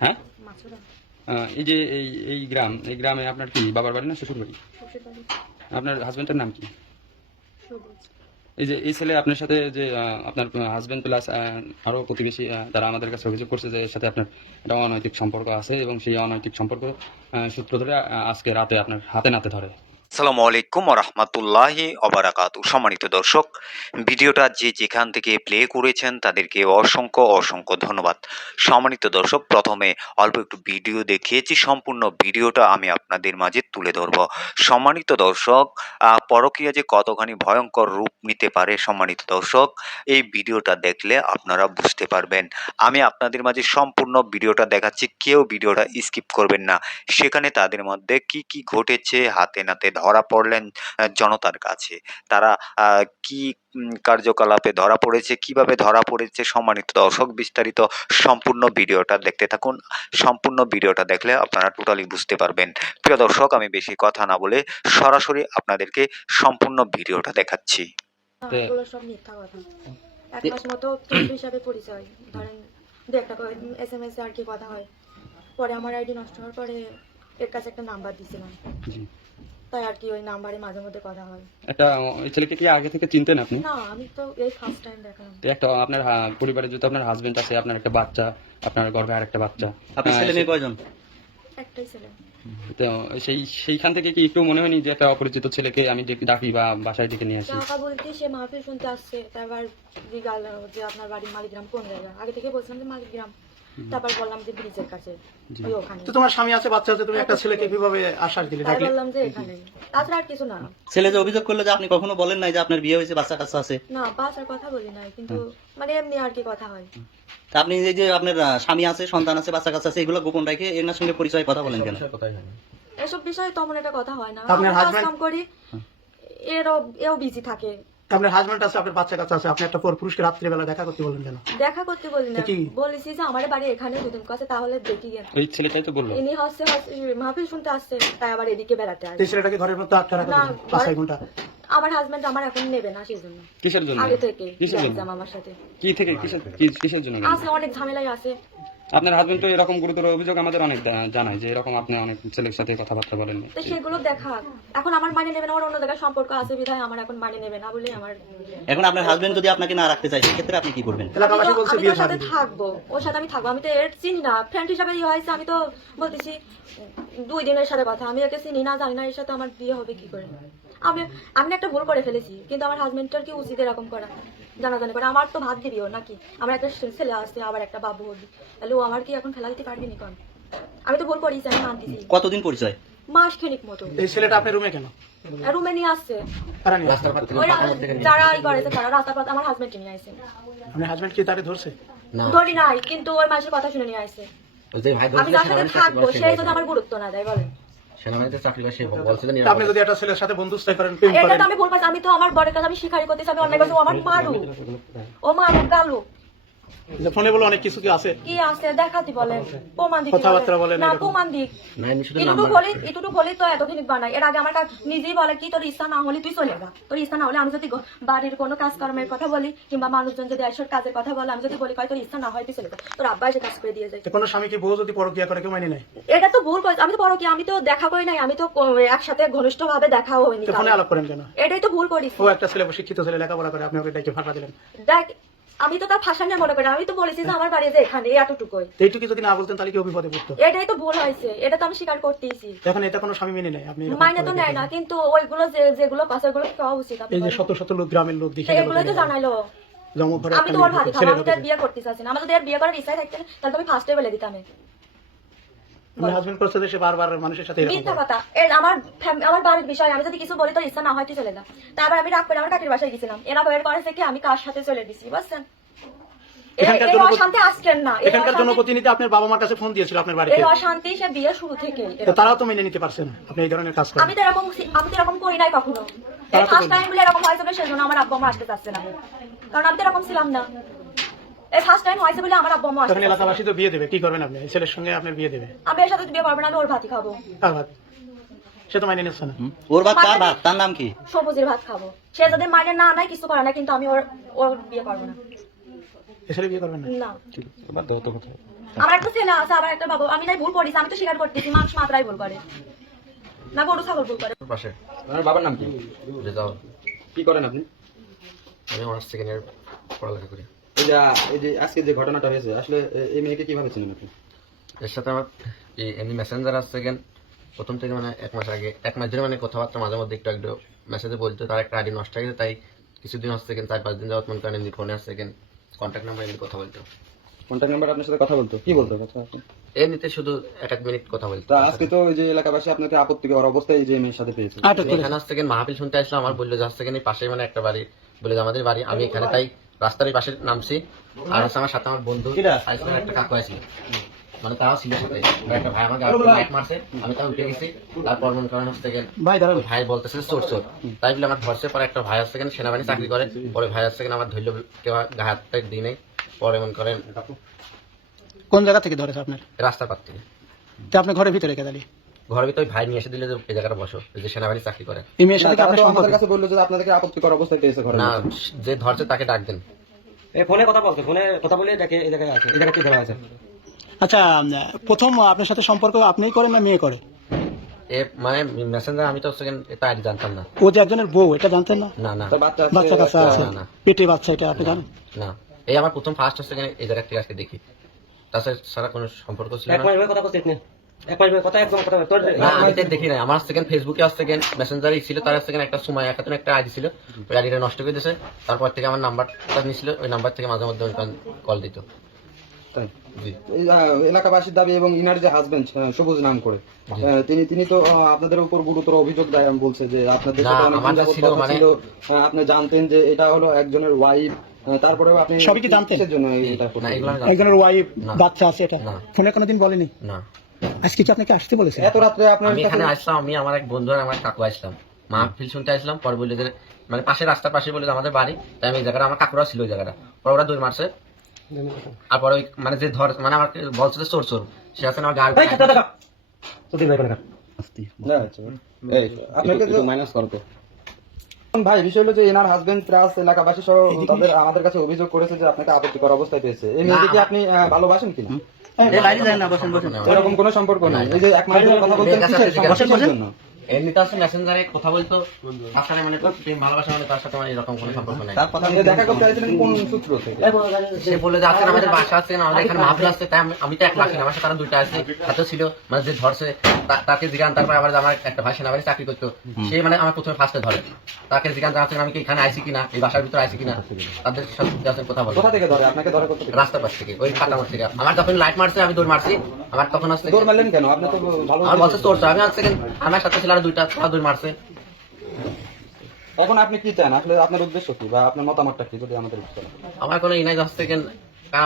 হ্যাঁ, মাছুরা এই যে এই গ্রামে আপনার কি বাবার বাড়ি না শ্বশুর বাড়ি? শ্বশুর বাড়ি আপনার হাজবেন্ডের নাম কি? সবুজ। এই যে এই ছেলে আপনার সাথে যে আপনার হাজবেন্ড প্লাস আরো প্রতিবেশী তারা আমাদের কাছে অভিযোগ করছে যে এর সাথে আপনার একটা অনৈতিক সম্পর্ক আছে এবং সেই অনৈতিক সম্পর্ক সূত্র ধরে আজকে রাতে আপনার হাতে নাতে ধরে। আসসালামু আলাইকুম রহমতুল্লাহি অবরাকাতু। সম্মানিত দর্শক, ভিডিওটা যে যেখান থেকে প্লে করেছেন তাদেরকে অসংখ্য অসংখ্য ধন্যবাদ। সম্মানিত দর্শক, প্রথমে অল্প একটু ভিডিও দেখিয়েছি, সম্পূর্ণ ভিডিওটা আমি আপনাদের মাঝে তুলে ধরব। সম্মানিত দর্শক, পরকীয়া যে কতখানি ভয়ঙ্কর রূপ নিতে পারে সম্মানিত দর্শক, এই ভিডিওটা দেখলে আপনারা বুঝতে পারবেন। আমি আপনাদের মাঝে সম্পূর্ণ ভিডিওটা দেখাচ্ছি, কেউ ভিডিওটা স্কিপ করবেন না। সেখানে তাদের মধ্যে কি কি ঘটেছে, হাতে নাতে ধরা পড়লেন জনতার কাছে, তারা কি কার্যকলাপে ধরা পড়েছে, কিভাবে ধরা পড়েছে, সম্মানিত দর্শক বিস্তারিত সম্পূর্ণ ভিডিওটা দেখতে থাকুন। সম্পূর্ণ ভিডিওটা দেখলে আপনারা টোটালি বুঝতে পারবেন। প্রিয় দর্শক, আমি বেশি কথা না বলে সরাসরি আপনাদেরকে সম্পূর্ণ ভিডিওটা দেখাচ্ছি। এগুলো সব মিথ্যা কথা। এক মাস মতো কেন্দ্র হিসাবে পরিচয়, ধরেন দু একটা SMS আর কি কথা হয়। পরে আমার আইডি নষ্ট হওয়ার পরে এর কাছে একটা নাম্বার দিয়েছিলাম, জি, তাই আর কি ওই নাম্বারে মাঝে মধ্যে কথা হয়। একটা এই ছেলেকে কি আগে থেকে চিনতেন আপনি? না, আমি তো এই ফার্স্ট টাইম দেখলাম। তো একটা আপনার পরিবারে যেহেতু আপনার হাজবেন্ড আছে, আপনার একটা বাচ্চা, আপনার গর্ভে আর একটা বাচ্চা, আপনার ছেলে মেয়ে কয়জন? একটাই ছেলে। তো সেইখান থেকে কি একটু মনে হয়নি যে একটা অপরিচিত ছেলেকে আমি ডাকি বা বাসায় ডেকে নিয়ে আসি? টাকা বলতে সে মাহফিল শুনতে আসছে, তারপর জিজ্ঞাল যে আপনার বাড়ির মালিগ্রাম কোন জায়গা। আগে থেকে বলছিলাম যে মালিগ্রাম, তারপর বললাম যে ব্রিজের কাছে, ওই ওখানে। তো তোমার স্বামী আছে, বাচ্চা আছে, তুমি একটা ছেলেকে কিভাবে আশ্বাস দিলে, তাই ডাকলে? বললাম যে এখানে, তাছাড়া আর কিছু না। ছেলে যে অভিযোগ করলো যে আপনি কখনো বলেন নাই যে আপনার বিয়ে হয়েছে, বাচ্চা কাচ্চা আছে? না, বাসার কথা বলি নাই, কিন্তু মানে এমনি আর কি কথা হয়। তা আপনি এই যে আপনার স্বামী আছে, সন্তান আছে, বাচ্চা কাচ্চা আছে, এগুলো গোপন রেখে এনার সঙ্গে পরিচয় কথা বলেন কেন? এসব বিষয়ে তেমন একটা কথা হয় না। আপনার আমরা কাজ husband- কাম করি, এও বিজি থাকে। আপনার হাজবেন্ড আছে, আপনার বাচ্চা কাচ্চা আছে, আপনি একটা পর পুরুষকে রাত্রিবেলা দেখা করতে বলেন কেন? দেখা করতে বলি না, কি? বলেছি যে আমার বাড়ি এখানে দুদিন কাছে, তাহলে দেখি গেন। ওই ছেলেটাই তো বললো। ইনি হচ্ছে মাহফিল শুনতে আসছে, তাই আবার এদিকে বেড়াতে এই আসছে। ছেলেটাকে ঘরের মধ্যে আটকা রাখা না, 5-6 ঘন্টা। আমার হাজবেন্ড আমার এখন নেবে না, সেই জন্য কিসের জন্য? আগে থেকে কিসের জন্য? একদম আমার সাথে কি থেকে কিসের জন্য? আছে, অনেক ঝামেলাই আছে। আপনার হাজবেন্ড তো এরকম গুরুতর অভিযোগ আমাদের অনেক জানায় যে এরকম আপনি অনেক ছেলের সাথে কথাবার্তা বলেন। তো সেগুলো দেখা, এখন আমার মানে নেবে না, আমার অন্য জায়গায় সম্পর্ক আছে বিধায় আমার এখন মানে নেবে না বলে আমার। এখন আপনার হাজবেন্ড যদি আপনাকে না রাখতে চায়, সেক্ষেত্রে আপনি কি করবেন? এলাকাবাসী বলছে আমি বিয়ে ওর সাথে শাদী। থাকবো, ওর সাথে আমি থাকবো। আমি তো এর চিনি না, ফ্রেন্ড হিসাবে ইয়ে হয়েছে। আমি তো বলতেছি 2 দিনের সাথে কথা, আমি একে চিনি না, জানি না, এর সাথে আমার বিয়ে হবে কি করে? আমি আমি না একটা ভুল করে ফেলেছি, কিন্তু আমার হাজবেন্ডটার কি উচিত এরকম করা, জানাজানি করে? আমার তো ভাত দিবি ও নাকি? আমার একটা ছেলে আছে, আবার একটা বাবু হবি, তাহলে ও আমার কি এখন খেলা দিতে পারবি নি? কোন আমি তো ভুল করেছি, আমি মানতেছি। কতদিন পরিচয়? মাস খানিক মতো। এই ছেলেটা আপনার রুমে কেন? রুমে নিয়ে আসছে কারা নিয়ে আসছে? ওরা, যারা ই করেছে তারা রাস্তার পথ আমার হাজবেন্ডকে নিয়ে আসছে। আপনার হাজবেন্ড কি তাকে ধরছে? ধরি নাই, কিন্তু ওই মাসের কথা শুনে নিয়ে আসছে। আমি যার সাথে থাকবো সেই যদি আমার গুরুত্ব না দেয়, বলেন। তা আপনি যদি একটা ছেলের সাথে বন্ধুত্ব করেন, প্রেম এটা করেন, তো আমি ভুল পাইছি। আমি তো আমার বড়ের কাছে আমি স্বীকারই করতেছি, আমি অন্যায় করছি। ও আমার মারু, ও মারু গালু, যে ফোনে বলে অনেক কিছু কি আছে, কি আছে দেখাতি বলেন, প্রমাণ দিক কথাবার্তা বলেন না, এরকম। প্রমাণ দিক। এটুকু বলি তো এতখানি বানাই। এর আগে আমার নিজেই বলে কি, তোর ইচ্ছা না হলে তুই চলে যা, তোর ইচ্ছা না হলে। আমি যদি বাড়ির কোনো কাজকর্মের কথা বলি, কিংবা মানুষজন যদি এইসব কাজের কথা বলে, আমি যদি বলি কয় তোর ইচ্ছা না হয় তুই চলে যা, তোর আব্বা এসে কাজ করে দিয়ে যায়। যে কোনো স্বামীকে বউ যদি পরকীয়া করে কেউ মানে নেয়? এটা তো ভুল করেছে। আমি তো বড় কি, আমি তো দেখা করি নাই, আমি তো একসাথে ঘনিষ্ঠ ভাবে দেখাও হয়নি। তো ফোনে আলাপ করেন কেন? এটাই তো ভুল করিস। ও একটা ছেলে, শিক্ষিত ছেলে, লেখাপড়া করে, আপনি ওকে ডেকে ফাঁকা দিলেন। দেখ, আমি তো তার ফাঁসা নিয়ে মনে করি। আমি তো বলেছি যে আমার বাড়ি যে এখানে, এতটুকুই। তো এইটুকু যদি না বলতেন তাহলে কি বিপদে পড়তো? এটাই তো ভুল হয়েছে, এটা তো আমি স্বীকার করতেইছি। এখন এটা কোনো স্বামী মেনে নেয়? আপনি এরকম মাইনে তো করে নেয় না, দেখেন। কিন্তু ওইগুলো যেগুলো কাছে ওগুলো খাওয়া উচিত। আপনি এই যে বলেন। শত শত লোক, গ্রামের লোক দেখে তো গেল, এগুলোই তো জানাইলো। জমক ভরে আমি একটা তো ওর ভাতি খাবো, ছেলে আমি তো এর বিয়ে করতে চাচ্ছি না। আমার যদি এর বিয়ে করার ইচ্ছাই থাকতেন তাহলে তো আমি ফার্স্টে বলে দিতাম। আমার হাজবেন্ড করছে যে সে বারবার মানুষের সাথে এরকম মিথ্যা করে। কথা। আমার বাড়ির বিষয়, আমি যদি কিছু বলি তোর ইচ্ছা না হয় তুই চলে যা। তারপর আমি রাগ করে আমার কাকির বাসায় গেছিলাম। এরা বের করেছে কি আমি কার সাথে চলে গেছি, বুঝছেন? এখানকার এই জনপ্রতি- অশান্তি আজকের না, এই এখানকার অশান্তি- জনপ্রতিনিধি আপনার বাবা মার কাছে ফোন দিয়েছিল আপনার এই বাড়িতে, অশান্তি সে বিয়ে শুরু থেকে। তো তারাও তো মেনে নিতে পারছে না আপনি এই ধরনের কাজ করেন। আমি তো এরকম করি নাই কখনো। তারা তো ফার্স্ট টাইম বলে এরকম হয়েছে বলে সেজন্য আমার আব্বা মা আসতে চাচ্ছে না, কারণ আমি তো এরকম ছিলাম না। এই ফার্স্ট টাইম হয়েছে বলে আমার আব্বা মা আসতে তখন চাচ্ছে না। এলাকাবাসী তো বিয়ে দেবে, কি করবেন আপনি? এই ছেলের সঙ্গে আপনার বিয়ে দেবে, আমি এর সাথে বিয়ে করবো না, আমি ওর ভাতই খাবো। কার ভাত? সে তো মাইনে নিচ্ছে না। ওর ভাত কার ভাত? তার নাম কি? সবুজের ভাত খাবো। সে যদি মানে না নাই কিছু করে না, কিন্তু আমি ওর বিয়ে করবো না। এ ছেলে বিয়ে করবেন না? না, ঠিক আছে, বাদ দাও তো কথা। আমার একটা ছেলে আছে, আবার একটা বাবু। আমি নাই ভুল করিস, আমি তো স্বীকার করতেছি, মানুষ মাত্রাই ভুল করে না, গরু ছাগল ভুল করে। পাশে আপনার বাবার নাম কি? রেজাউল। কি করেন আপনি? আমি অনার্স সেকেন্ড ইয়ার পড়ালেখা করি। এই যে আজকে যে ঘটনাটা হয়েছে, আসলে এই মেয়েকে কিভাবে চিনেন আপনি? এর সাথে আমার এমনি মেসেঞ্জার আছে সেকেন্ড প্রথম থেকে মানে 1 মাস আগে 1 মাস ধরে মানে কথাবার্তা মাঝে মধ্যে একটু একটু মেসেজে বলতো। তার একটা আইডি নষ্ট হয়ে গেছে, তাই কিছুদিন হচ্ছে সেকেন্ড 4-5 দিন যাওয়ার মনে করেন এমনি ফোনে আসছে সেকেন্ড কন্ট্যাক্ট নাম্বার এমনি কথা বলতো। কন্ট্যাক্ট নাম্বার আপনার সাথে কথা বলতো? কি বলতো কথা? এমনিতে শুধু 1 মিনিট কথা বলতো। তা আজকে তো ওই যে এলাকাবাসী আপনাকে আপত্তিকর অবস্থায় এই যে মেয়ের সাথে পেয়েছে। এখানে আসছে সেকেন্ড মাহফিল শুনতে আসলাম, আমার বললো যে আসছে এই পাশে মানে একটা বাড়ি বলে যে আমাদের বাড়ি। আমি এখানে তাই রাস্তার এই পাশে নামছি, আর হচ্ছে আমার সাথে আমার বন্ধু আইসলাম একটা কাকু আছে, মানে তারাও ছিল সাথে। আর একটা ভাই আমাকে লাইট মারছে, আমি তাও উঠে গেছি। তারপর মনে করেন হচ্ছে ভাই বলতেছে চোর চোর, তাই বলে আমার ধরছে। পরে একটা ভাই আসছে সেনাবাহিনী চাকরি করে, পরে ভাই আসছে আমার ধরলো, কেউ গায়ে হাত টাইট দিই নাই। পরে মনে করেন কোন জায়গা থেকে ধরেছে আপনার? রাস্তার পার থেকে তো আপনি ঘরের ভিতরে রেখে দিলি? ঘরের ভিতরে ভাই নিয়ে এসে দিলে যে এই জায়গাটা বসো, এই যে সেনাবাহিনী চাকরি করে। এই মেয়ের সাথে কি আপনার সম্পর্ক? আমাদের কাছে বললো যে আপনাদেরকে আপত্তিকর অবস্থায় পেয়েছে ঘরে। না, যে ধরছে তাকে ডাক দেন। ফোনে কথা বলতো, ফোনে কথা বলে দেখে এই জায়গায় আছে, এই জায়গাতে ধরা আছে। আচ্ছা, প্রথম আপনার সাথে সম্পর্ক আপনিই করেন না মেয়ে করে? এ মানে মেসেঞ্জার আমি তো সেকেন্ড এটা আইডি জানতাম না। ও যে একজনের বউ, এটা জানতেন না? না না তো বাচ্চা আছে, বাচ্চা কাচ্চা আছে, না। পেটে বাচ্চা, এটা আপনি জানেন? না, এই আমার প্রথম ফার্স্ট হচ্ছে এই জায়গা থেকে আজকে দেখি, তাছাড়া সারা কোনো সম্পর্ক ছিল এক না। মাস ধরে কথা বলছিস না, এক মাস ধরে কথা একদম কথা তোর না আমি তো দেখি নাই, আমার সেকেন্ড ফেসবুকে আর সেকেন্ড মেসেঞ্জারই ছিল, তার সেকেন্ড একটা সময় এখন একটা আইডি ছিল, ওই আইডিটা নষ্ট করে দিয়েছে। তারপর থেকে আমার নাম্বারটা নিয়েছিল, ওই নাম্বার থেকে মাঝে মধ্যে কল দিত। তাই? জি। এই, এলাকাবাসীর দাবি এবং ইনার যে হাজবেন্ড সবুজ নাম করে, তিনি তো আপনাদের উপর গুরুতর অভিযোগ দেয়, বলছে যে আপনাদের না, সাথে অনেক আমার যাবত ছিল কথা মানে- ছিল, আপনি জানতেন যে এটা হলো একজনের ওয়াইফ, তারপরেও আপনি সবই কি জানতেন? কিসের জন্য এটা না, করতেন? এগুলো আমি জানতাম একজনের ওয়াইফ, না। বাচ্চা আছে, এটা না। ফোনে কোনোদিন বলেনি? না। আজকে কি আপনাকে আসতে বলেছে? এত রাত্রে আপনার আমি কাছে এখানে আসলাম, আমি আমার এক বন্ধু আর আমার কাকু আসলাম, মাহফিল শুনতে আসলাম। পরে বললে যে মানে পাশে রাস্তার পাশে বলে যে আমাদের বাড়ি, তাই আমি এই জায়গাটা, আমার কাকুরা ছিল ওই জায়গাটা। পরে ওরা দৌড় মারছে, আর পরে ওই মানে যে ধর মানে আমাকে বলছে যে চোর চোর, সে আছে আমার গাড়ি তোদের ভাই কোনটা না, আচ্ছা। এই, আপনাকে তো মাইনাস করতে ভাই, বিষয় হলো যে এনার হাজবেন্ড প্লাস এলাকাবাসী সহ তাদের আমাদের কাছে অভিযোগ করেছে যে আপনাকে আপত্তিকর অবস্থায় পেয়েছে। এই মেয়েকে কি আপনি ভালোবাসেন কিনা? বাইরে যায় না, বসেন বসেন। এরকম কোনো সম্পর্ক নাই। এই যে এক মাস ধরে কথা বলতেন কিসের জন্য? এমনিতে আছে মেসেঞ্জারে কথা বলতো, তাছাড়া মানে প্রেম ভালোবাসা মানে তার সাথে আমার এরকম কোনো সম্পর্ক নাই। তার কথা আপনি দেখা করতে চাইছিলেন কোন সূত্র থেকে? সে বলে যে আজকে আমাদের বাসা আছে না, আমাদের এখানে মাহফিল আসছে, তাই আমি তো 1 লাখ না, আমার সাথে আরো 2টা আছে, সাথে ছিল মানে যে ধরছে তাকে জিজ্ঞান। তারপরে আবার আমার একটা ভাই সেনাবাহিনী চাকরি করতো, সে মানে আমার প্রথমে ফার্স্টে ধরে, তাকে জিজ্ঞান জানাচ্ছেন আমি কি এখানে আইছি কিনা, এই বাসার ভিতরে আইছি কিনা, তাদের সাথে কথা বলতো। কোথা থেকে ধরে? আপনাকে ধরে করতে রাস্তার পাশ থেকে, ওই ফাটামোড় থেকে। আমার যখন লাইট মারছে আমি দৌড় মারছি, আমার তখন আসছে দৌড় মারলেন কেন? আপনি তো ভালো আমার বলছে চোর চোর, আমি আসছে আমার সাথে ছিল আরো 2টা, দৌড় মারছে। এখন আপনি কি চান? আসলে আপনার উদ্দেশ্য কি বা আপনার মতামতটা কি, যদি আমাদের একটু জানান? আমার কোনো ইনাই আসছে কারণ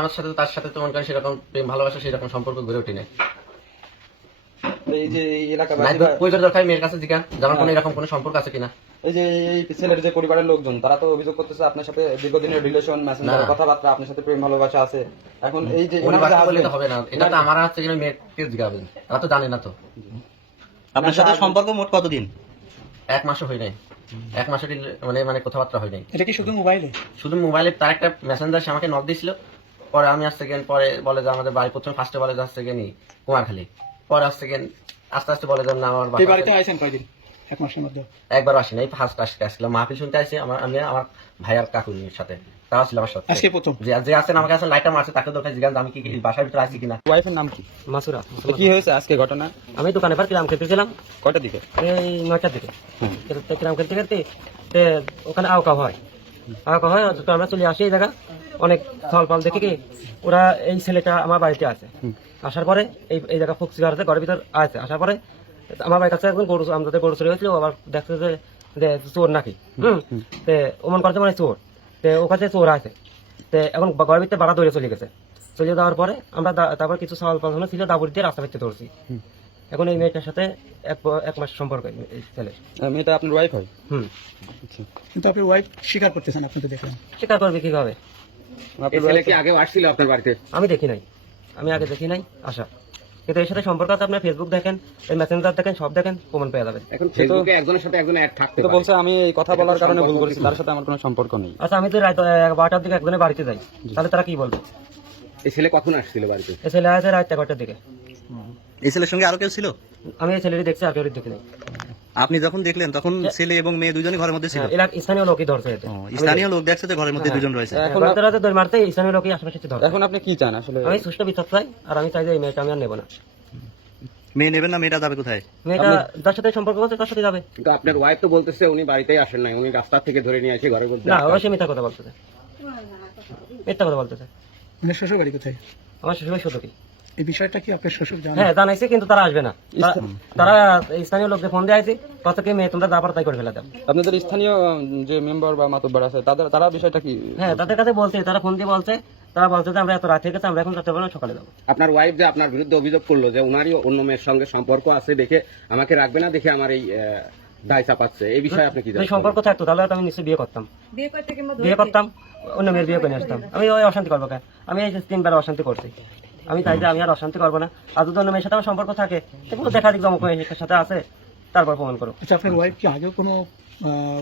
আমার সাথে তার সাথে তো মনে করেন সেরকম প্রেম ভালোবাসা সেরকম সম্পর্ক গড়ে ওঠে নাই। এই যে এই নাই এলাকাবাসী তো প্রয়োজন দরকার মেয়ের কাছে জিজ্ঞান যেমন কোনো এরকম কোনো সম্পর্ক আছে কিনা। এই যে এই ছেলের যে পরিবারের লোকজন, তারা তো অভিযোগ করতেছে আপনার সাথে দীর্ঘদিনের রিলেশন, মেসেঞ্জারে না। কথাবার্তা, আপনার সাথে প্রেম ভালোবাসা আছে। এখন এই যে উনি ওনার যে বাকি বললে তো husband- হবে না, এটা তো আমার হচ্ছে কিনা মেয়েকে জিজ্ঞাবেন, তারা তো জানে না তো। আপনার সাথে সম্পর্ক মোট কতদিন? 1 মাসও হয় নাই, 1 মাসের মানে কথাবার্তা হয় নাই, এটা কি শুধু মোবাইলে? শুধু মোবাইলে। তার একটা মেসেঞ্জার সে আমাকে নক দিয়েছিল, পরে আমি আসছে পরে বলে যে আমাদের বাড়ি, প্রথমে ফার্স্টে বলে যে আসছে কুমারখালী, পরে আসছে আস্তে আস্তে বলে যে না আমার এই বাড়িতে বাসা। আইছেন কয়দিন? 1 মাসের মধ্যে? একবার আসি নাই, ফার্স্ট আসছিলাম মাহফিল শুনতে আসছি, আমি আমার ভাই আর কাকুর সাথে, তারা ছিল আমার সাথে। আজকে প্রথম? যে আছেন আমাকে আসলে লাইটটা মারছে, তাকে দরকার জিজ্ঞাসা আমি কি বাসার ভিতরে আছি কিনা। ওয়াইফের নাম কি? মাসুরা। তো কি হয়েছে আজকে ঘটনা? আমি দোকানে পার কিরাম খেতেছিলাম কয়টার দিকে? এই 9টার দিকে, কিরাম খেতে খেতে ওখানে আওকা হয়, তো আমরা চলে আসি এই জায়গা, অনেক ফল ফল দেখে কি ওরা এই ছেলেটা আমার বাড়িতে আছে, আসার পরে এই জায়গা ফুকসি ঘর আছে, ঘরের ভিতর আছে, আসার পরে আমার বাড়ির কাছে একজন গরু, আমাদের গরু চুরি হয়েছিল, আবার দেখছে যে চোর নাকি, তে ওমন করতে মানে চোর, তে ও কাছে চোর আছে, তে এখন ঘরের ভিতরে বাড়া দৌড়ে চলে গেছে। চলে যাওয়ার পরে আমরা তারপর কিছু সওয়াল পাল্টানো ছিল, দাবুর দিয়ে রাস্তা ভিতরে ধরছি। এখন এই মেয়েটার সাথে 1 মাস সম্পর্ক এই ছেলে। মেয়েটা আপনার ওয়াইফ হয়? আচ্ছা। কিন্তু আপনি ওয়াইফ স্বীকার করতেছেন, আপনি তো দেখলেন। স্বীকার করবে কিভাবে? আপনার wife- আগেও আসছিল আপনার বাড়িতে? আমি দেখি নাই, আমি আগে দেখি নাই আশা, কিন্তু এর সাথে সম্পর্ক আছে। আপনার ফেসবুক দেখেন, এই মেসেঞ্জার দেখেন, সব দেখেন, প্রমাণ পেয়ে যাবেন। এখন ফেসবুকে একজনের সাথে একজন অ্যাড থাকতে তো বলছে আমি এই কথা বলার কারণে ভুল করেছি, তার সাথে আমার কোনো সম্পর্ক নেই। আচ্ছা, আমি তো রাত 12টার দিকে একজনের বাড়িতে যাই, তাহলে তারা কি বলবে? এই ছেলে কখন আসছিল বাড়িতে? এই ছেলে আছে রাত 11টার দিকে। এই ছেলের সঙ্গে আরো কেউ ছিল? আমি এই ছেলেটি দেখছি, আর কেউ দেখি নাই। আপনি যখন দেখলেন তখন ছেলে এবং মেয়ে দুজনই ঘরের মধ্যে ছিল? স্থানীয় লোকই ধরছে এতে। স্থানীয় লোক দেখছে যে ঘরের মধ্যে দুজন রয়েছে। এখন রাতে দৌড় মারতে স্থানীয় লোকই আশেপাশে ধরছে। এখন আপনি কি চান আসলে? আমি সুষ্ঠু বিচার চাই, আর আমি চাই যে এই মেয়েটা আমি আর নেবো না। মেয়ে নেবেন না? মেয়েটা যাবে কোথায়? মেয়েটা যার সাথে সম্পর্ক করছে তার সাথে যাবে। কিন্তু আপনার ওয়াইফ তো বলতেছে উনি বাড়িতেই আসেন নাই, উনি রাস্তা থেকে ধরে নিয়ে এসে ঘরের মধ্যে না, অবশ্যই মিথ্যা কথা বলতেছে, মিথ্যা কথা বলতেছে। আপনার শ্বশুর বাড়ি কোথায়? আমার শ্বশুর শুধু কি এই বিষয়টা কি আপনার শ্বশুর জানেন? হ্যাঁ জানাইছে, কিন্তু তারা আসবে না। তারা স্থানীয় লোকদের ফোন দিয়ে আছে, কত কি মেয়ে তোমরা যা পারো তাই করে ফেলে দাও। আপনাদের স্থানীয় যে মেম্বার বা মাতব্বর আছে তারা বিষয়টা কি? হ্যাঁ, তাদের কাছে বলছে, তারা ফোন দিয়ে বলছে, তারা বলছে যে আমরা এত রাত থেকে আমরা এখন রাতে পারবো না, সকালে যাবো। আপনার ওয়াইফ যে আপনার বিরুদ্ধে অভিযোগ করলো যে উনারই অন্য মেয়ের সঙ্গে সম্পর্ক আছে দেখে আমাকে রাখবে না দেখে আমার এই দায় চাপাচ্ছে, এই বিষয়ে আপনি কি যদি জানেন? সম্পর্ক থাকতো তাহলে হয়তো আমি নিশ্চয়ই বিয়ে করতাম, অন্য মেয়ের বিয়ে করে নিয়ে আসতাম। আমি ওই অশান্তি করবো কেন? আমি এই যে 3 বার অশান্তি করছি, আমি তাই যে আমি আর অশান্তি করবো না। আর যদি অন্য মেয়ের সাথে আমার সম্পর্ক থাকে, সেগুলো দেখা দিক জমক মেয়ের সাথে আছে, তারপর প্রমাণ করো। আচ্ছা, আপনার ওয়াইফ কি আগেও কোনো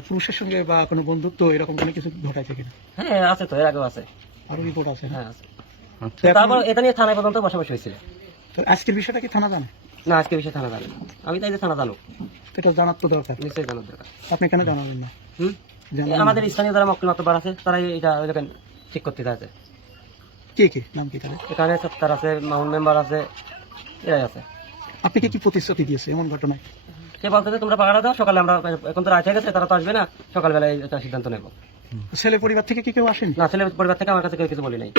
পুরুষের সঙ্গে বা কোনো বন্ধুত্ব এরকম কোনো কিছু ঘটাইছে কিনা? হ্যাঁ আছে তো, এর আগেও আছে। আরো রিপোর্ট আছে? হ্যাঁ আছে। তো এখন- তারপর এটা নিয়ে থানায় পর্যন্ত বসাবসি হয়েছিল। তো আজকের বিষয়টা কি থানা জানে? না, আজকে বিষয়ে থানা জানে না। আমি তাই যে থানা জানুক, তো এটা জানার তো দরকার। নিশ্চয়ই জানার দরকার। আপনি কেন জানাবেন না? হুম? জানাবেন না? আমাদের স্থানীয় যারা মক্কেল মাতব্বর আছে, তারাই এটা ওইরকম ঠিক করতে চাইছে। কে কে? নাম কি তাদের? এখানে সত্তার আছে, মাউন্ট মেম্বার আছে, এরাই আছে। আপনি কি প্রতিশ্রুতি দিয়েছে এমন ঘটনায়? সে বলতে যে তোমরা পাহাড়া দাও, সকালে আমরা, এখন তো রাত হয়ে গেছে, তারা তো আসবে না, সকালবেলায় এটা সিদ্ধান্ত নেব। ছেলে পরিবার থেকে কি কেউ আসেনি? না, ছেলে পরিবার থেকে আমার কাছে কেউ কিছু বলি নাই।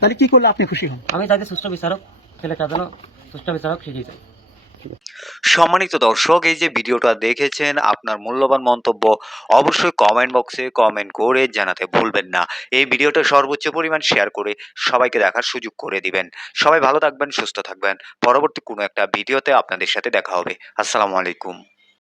তাহলে কি করলে আপনি খুশি হন? আমি চাইছি সুষ্ঠু বিচারক, ছেলেটা যেন সুষ্ঠু বিচারক শিখিয়ে চাই। সম্মানিত দর্শক, এই যে ভিডিওটা দেখেছেন, আপনার মূল্যবান মন্তব্য অবশ্যই কমেন্ট বক্সে কমেন্ট করে জানাতে ভুলবেন না। এই ভিডিওটা সর্বোচ্চ পরিমাণ শেয়ার করে সবাইকে দেখার সুযোগ করে দিবেন। সবাই ভালো থাকবেন, সুস্থ থাকবেন। পরবর্তী কোনো একটা ভিডিওতে আপনাদের সাথে দেখা হবে। আসসালামু আলাইকুম।